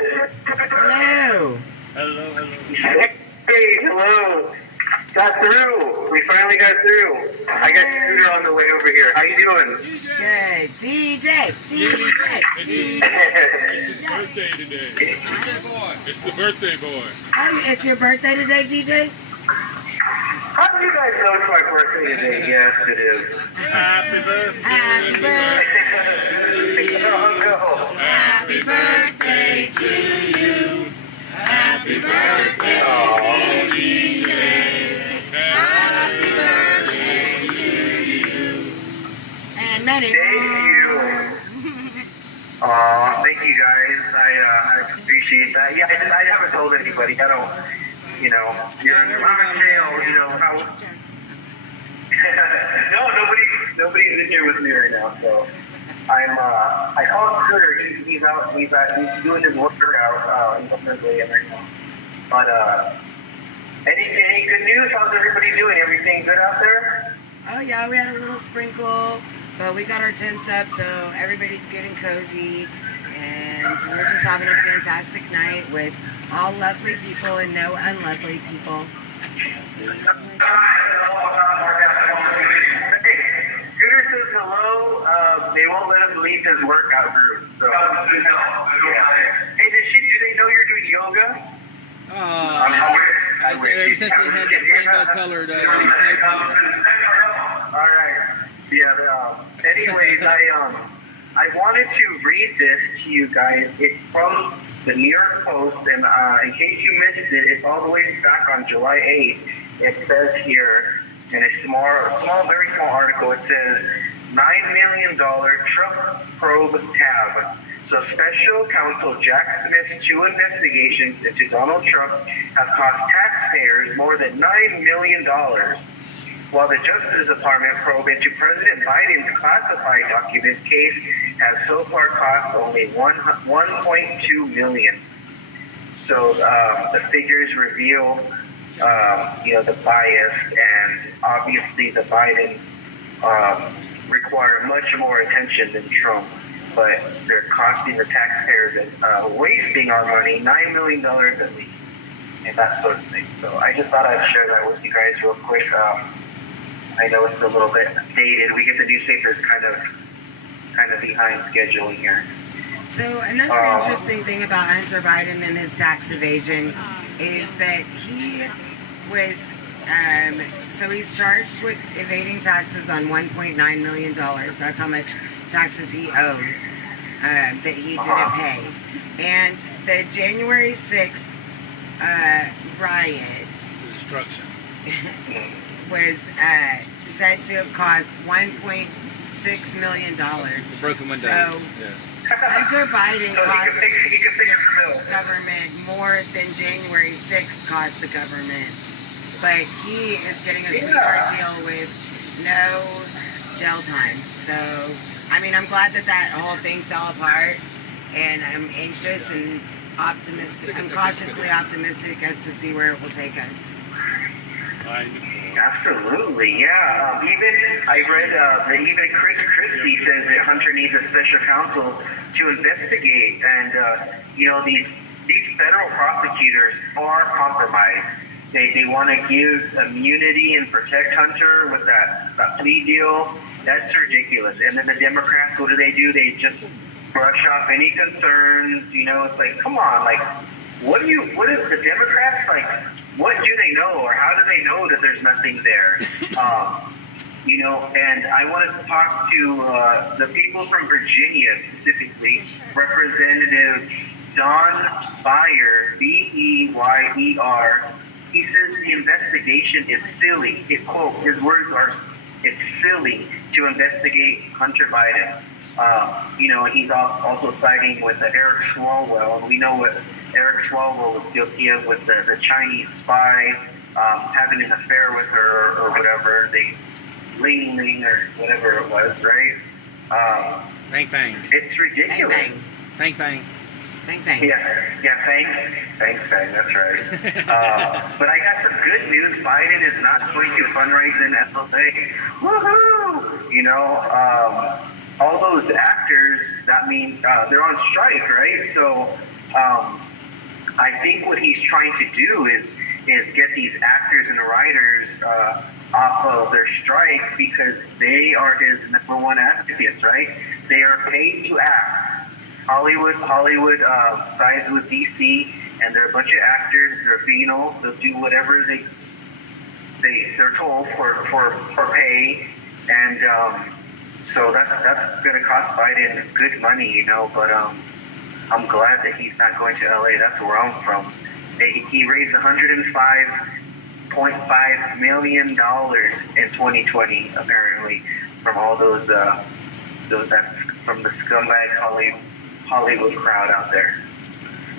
Hello. Hello. Hey, hello. Got through. We finally got through. I got Scooter on the way over here. How you doing? Good. DJ. It's his birthday today. It's the birthday boy. Oh, it's your birthday today, DJ? How do you guys know it's my birthday today? Yes, it is. Happy birthday. Happy birthday. Happy birthday to you. Happy birthday, DJ. Happy birthday to you. And many more. Thank you guys. I appreciate that. Yeah, I haven't told anybody. I don't, you're in jail, how... No, nobody's in here with me right now, so I called Scooter. He's out, he's doing his workout, he's up there right now. But, any good news? How's everybody doing? Everything good out there? Oh yeah, we had a little sprinkle, but we got our tents up, so everybody's good and cozy, and we're just having a fantastic night with all lovely people and no unlovely people. Scooter says hello. They won't let him leave his workout group. So. Yeah. Hey, do they know you're doing yoga? Ever since they had that rainbow-colored snow cone. All right. Yeah. Anyways, I wanted to read this to you guys. It's from the New York Post, and in case you missed it, it's all the way back on July 8th. It says here in a very small article, it says $9 million Trump probe tab. So special counsel Jack Smith's two investigations into Donald Trump have cost taxpayers more than $9 million, while the Justice Department probe into President Biden's classified documents case has so far cost only $1.2 million. So the figures reveal, the bias, and obviously the Biden require much more attention than Trump. But they're costing the taxpayers and wasting our money, $9 million at least, and that sort of thing. So I just thought I'd share that with you guys real quick. I know it's a little bit dated. We get the newspapers kind of behind schedule here. So another interesting thing about Hunter Biden and his tax evasion is that he was, so he's charged with evading taxes on $1.9 million. That's how much taxes he owes that he didn't pay. And the January 6th riot Destruction. was said to have cost $1.6 million. The broken windows. So Hunter Biden cost the government more than January 6th cost the government. But he is getting a sweetheart deal with no jail time. So I'm glad that whole thing fell apart, and I'm anxious and optimistic. I'm cautiously optimistic as to see where it will take us. Absolutely, yeah. Even I read that even Chris Christie says that Hunter needs a special counsel to investigate, and these federal prosecutors are compromised. They want to give immunity and protect Hunter with that plea deal. That's ridiculous. And then the Democrats, what do? They just brush off any concerns. It's like, come on, like, what is the Democrats, like, what do they know, or how do they know that there's nothing there? And I wanted to talk to the people from Virginia, specifically, Representative Don Beyer, Beyer. He says the investigation is silly. His words are, it's silly to investigate Hunter Biden. He's also siding with Eric Swalwell, and we know what Eric Swalwell was guilty of with the Chinese spy having an affair with her or whatever, Ling or whatever it was, right? Fang. It's ridiculous. Fang. Yeah, thanks, that's right. But I got some good news. Biden is not going to fundraise in SLA. Woohoo! All those actors, that means they're on strike, right? So I think what he's trying to do is get these actors and writers off of their strike because they are his number one advocates, right? They are paid to act. Hollywood sides with DC, and they're a bunch of actors. They're venal. They'll do whatever they're told for pay, and so that's going to cost Biden good money, you know. But I'm glad that he's not going to LA. That's where I'm from. He raised $105.5 million in 2020, apparently, from all those from the scumbag Hollywood crowd out there.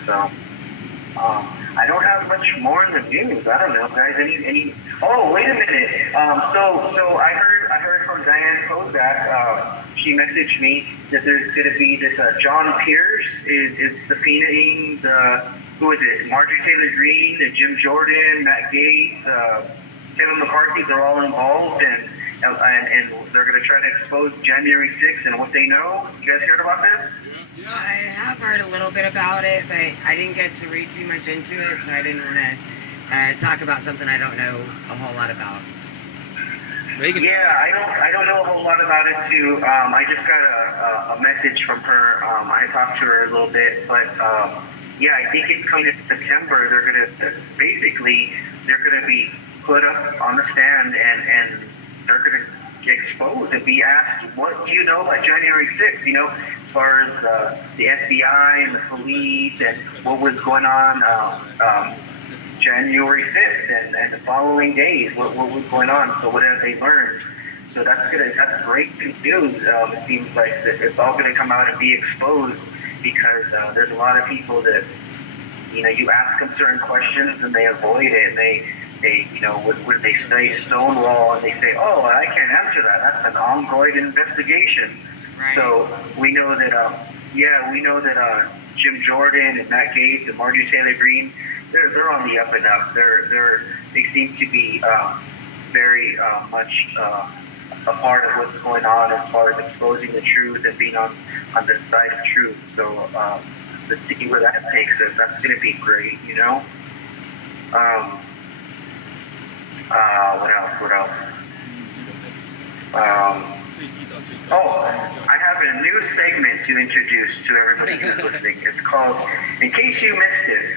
So I don't have much more in the news. I don't know, guys. Any? Oh, wait a minute. So I heard from Diane Kozak. She messaged me that there's going to be this John Pierce is subpoenaing who is it? Marjorie Taylor Greene, Jim Jordan, Matt Gaetz, Kevin McCarthy. They're all involved, and they're going to try to expose January 6th and what they know. You guys heard about this? I have heard a little bit about it, but I didn't get to read too much into it, so I didn't want to talk about something I don't know a whole lot about. Yeah, I don't know a whole lot about it too. I just got a message from her. I talked to her a little bit, but yeah, I think it's kind of September. They're gonna be put up on the stand and they're gonna get exposed and be asked, what do you know about January 6th? You know, as far as the FBI and the police and what was going on January 5th and the following days, what was going on. So what have they learned? So that's great news. It seems like it's all going to come out and be exposed because there's a lot of people that, you know, you ask them certain questions and they avoid it. They you know, when they say Stonewall and they say, oh, I can't answer that. That's an ongoing investigation. Right. So we know that, Jim Jordan and Matt Gaetz and Marjorie Taylor Greene, they're on the up and up. They seem to be very much a part of what's going on as far as exposing the truth and being on the side of truth. So let's see where that takes us. That's going to be great, you know. What else? I have a new segment to introduce to everybody who's listening. It's called, in case you missed it,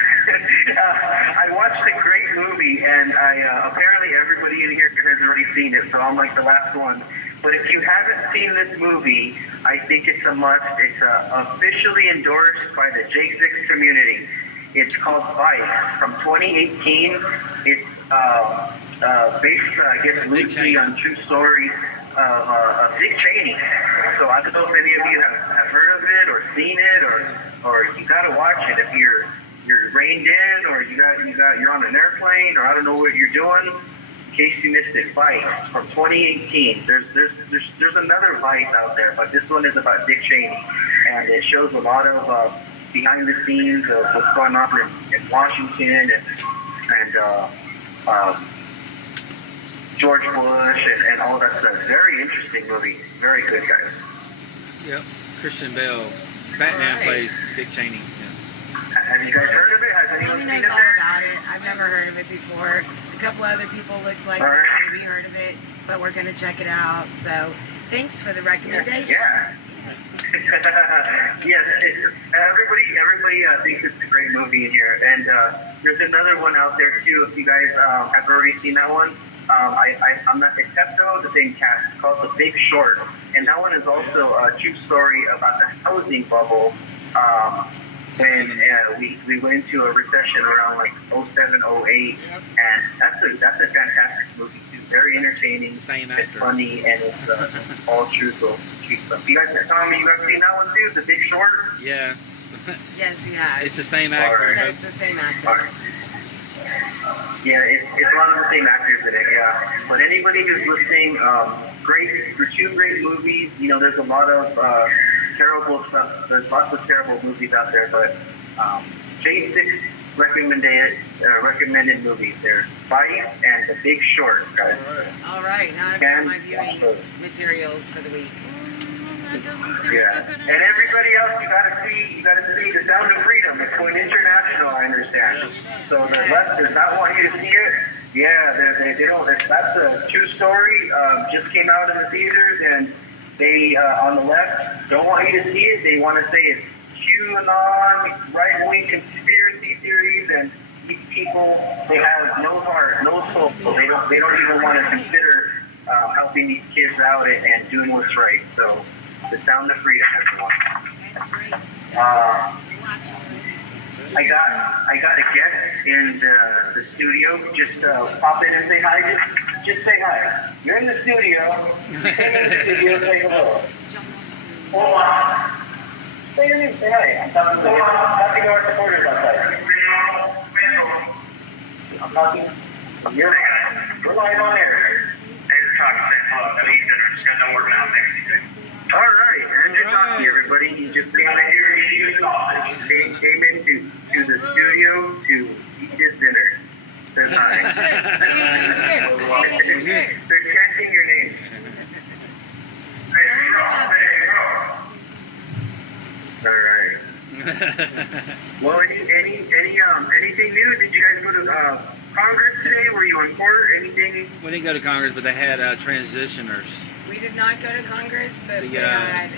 I watched a great movie, and apparently everybody in here has already seen it, so I'm like the last one. But if you haven't seen this movie, I think it's a must. It's officially endorsed by the J6 community. It's called Vice from 2018. It's based, I guess, loosely on true stories of Dick Cheney. So I don't know if any of you have heard of it or seen it, or you got to watch it if you're reined in, or you're on an airplane, or I don't know what you're doing. In case you missed it, Vice from 2018. There's another Vice out there, but this one is about Dick Cheney, and it shows a lot of behind the scenes of what's going on in Washington and George Bush and all that stuff. Very interesting movie. Very good, guys. Yep. Christian Bale. Batman plays Dick Cheney. Yeah. Have you guys heard of it? Has anyone Tony seen knows it? all about it. I've never heard of it before. A couple other people looked like they maybe heard of it, but we're going to check it out. So thanks for the recommendation. Yeah. Yes, everybody thinks it's a great movie in here. And there's another one out there, too, if you guys have already seen that one. I'm not, it's Pepto, the same cast. It's called The Big Short. And that one is also a true story about the housing bubble. When we went into a recession around like 07, 08, and that's a fantastic movie too. Very entertaining. Same It's actor. funny, and it's all true stuff. You guys, Tommy, you ever seen that one too? The Big Short? Yes. Yes, we have. It's the same actor. So it's the same actor. All right. Yeah, it's a lot of the same actors in it. Yeah, but anybody who's listening, for two great movies. You know, there's a lot of terrible stuff. There's lots of terrible movies out there, but J6 recommended movies. There's Vice and The Big Short, guys. All right. Now I've got my viewing materials for the week. Yeah. And everybody else, you gotta see the Sound of Freedom. It's going international, I understand. So the left does not want you to see it. Yeah, they don't. That's a true story. Just came out in the theaters, and they on the left don't want you to see it. They want to say it's QAnon, right-wing conspiracy theories, and these people, they have no heart, no soul. They don't even want to consider helping these kids out and doing what's right. So, the Sound of Freedom, everyone. I got a guest in the studio. Just pop in and say hi. Just say hi. You're in the studio. Say hello. Hola. Say your name. Say hi. I'm talking to our supporters outside. I'm talking. We're live on air. All right, Andrew talking, everybody. He just came into the studio to eat his dinner. They're chanting your name. All right. Well, anything new? Did you guys go to Congress today? Were you in court? Anything? We didn't go to Congress, but they had transitioners. We did not go to Congress, but we had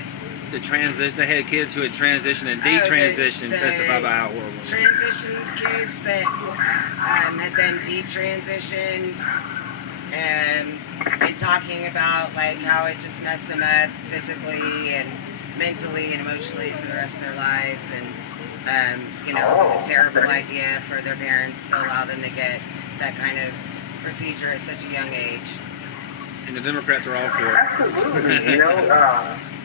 they had kids who had transitioned and detransitioned testify about how horrible. Transitioned kids that had been detransitioned, and talking about like how it just messed them up physically and mentally and emotionally for the rest of their lives, and it was a terrible idea for their parents to allow them to get that kind of procedure at such a young age. And the Democrats are all for it. Absolutely.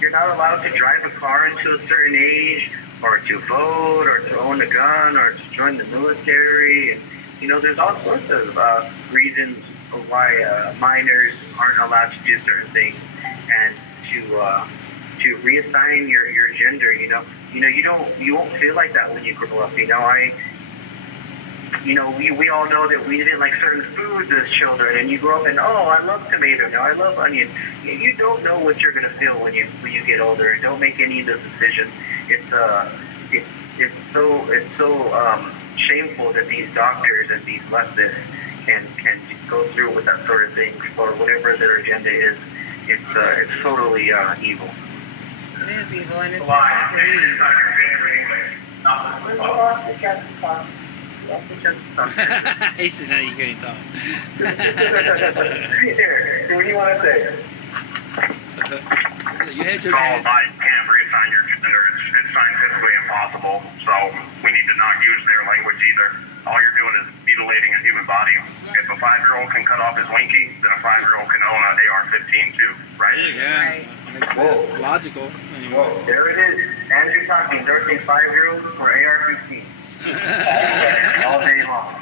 You're not allowed to drive a car until a certain age, or to vote, or to own a gun, or to join the military. And, there's all sorts of reasons why minors aren't allowed to do certain things, and to reassign your gender. You won't feel like that when you grow up. We all know that we didn't like certain foods as children, and you grow up and I love tomato, now I love onion. You don't know what you're gonna feel when you get older. Don't make any of those decisions. It's so shameful that these doctors and these leftists can go through with that sort of thing for whatever their agenda is. It's totally evil. It is evil, and it's He said, no, you can't talk. Here, what do you want to say? You had your I can't reassign your gender. It's scientifically impossible. So we need to not use their language either. All you're doing is mutilating a human body. If a 5-year-old can cut off his winky, then a 5-year-old can own an AR-15 too, right? Yeah, Right. makes sense. Logical. Anyway. Whoa, there it is. Andrew talking, endorsing 5-year-olds for AR-15. All day long.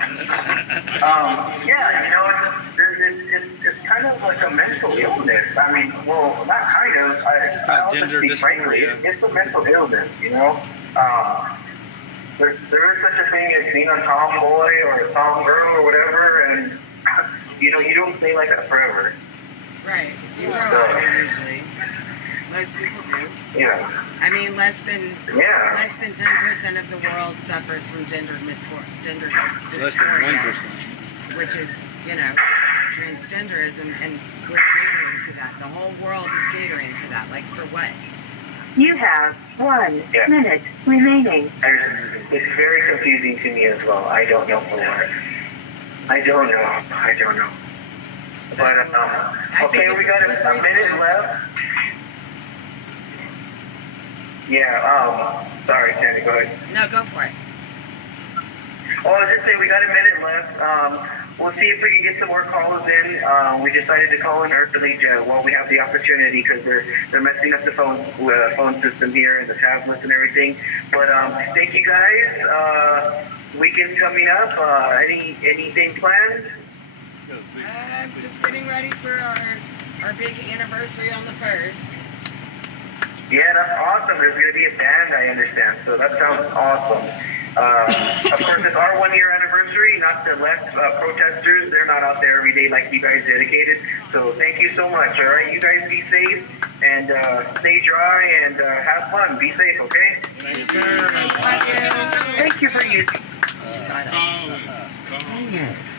It's kind of like a mental illness. I mean, well, not kind of. It's called gender dysphoria. It's a mental illness, There is such a thing as being a tomboy or a tomgirl or whatever, and you don't stay like that forever. Right. You grow up usually. Most people do. Yeah. I mean, less than Yeah. 10% of the world suffers from gender dysphoria. Less than 1%. Which is, transgenderism, and we're catering to that. The whole world is catering to that. Like, for what? You have 1 minute remaining. It's very confusing to me as well. I don't know for what. I don't know. So, But, okay, we got a minute left. Yeah, sorry, Sandy, go ahead. No, go for it. Oh, I was just saying, we got a minute left. We'll see if we can get some more calls in. We decided to call in early while we have the opportunity, because they're messing up the phone system here and the tablets and everything. But thank you guys. Weekend's coming up. Anything planned? Just getting ready for our big anniversary on the 1st. Yeah, that's awesome. There's going to be a band, I understand. So that sounds awesome. Of course, it's our 1-year anniversary. anniversary, not the left protesters. They're not out there every day like you guys dedicated. So thank you so much. All right, you guys be safe and stay dry and have fun. Be safe, okay? Thank you. Thank you for using. Colin. Dang it.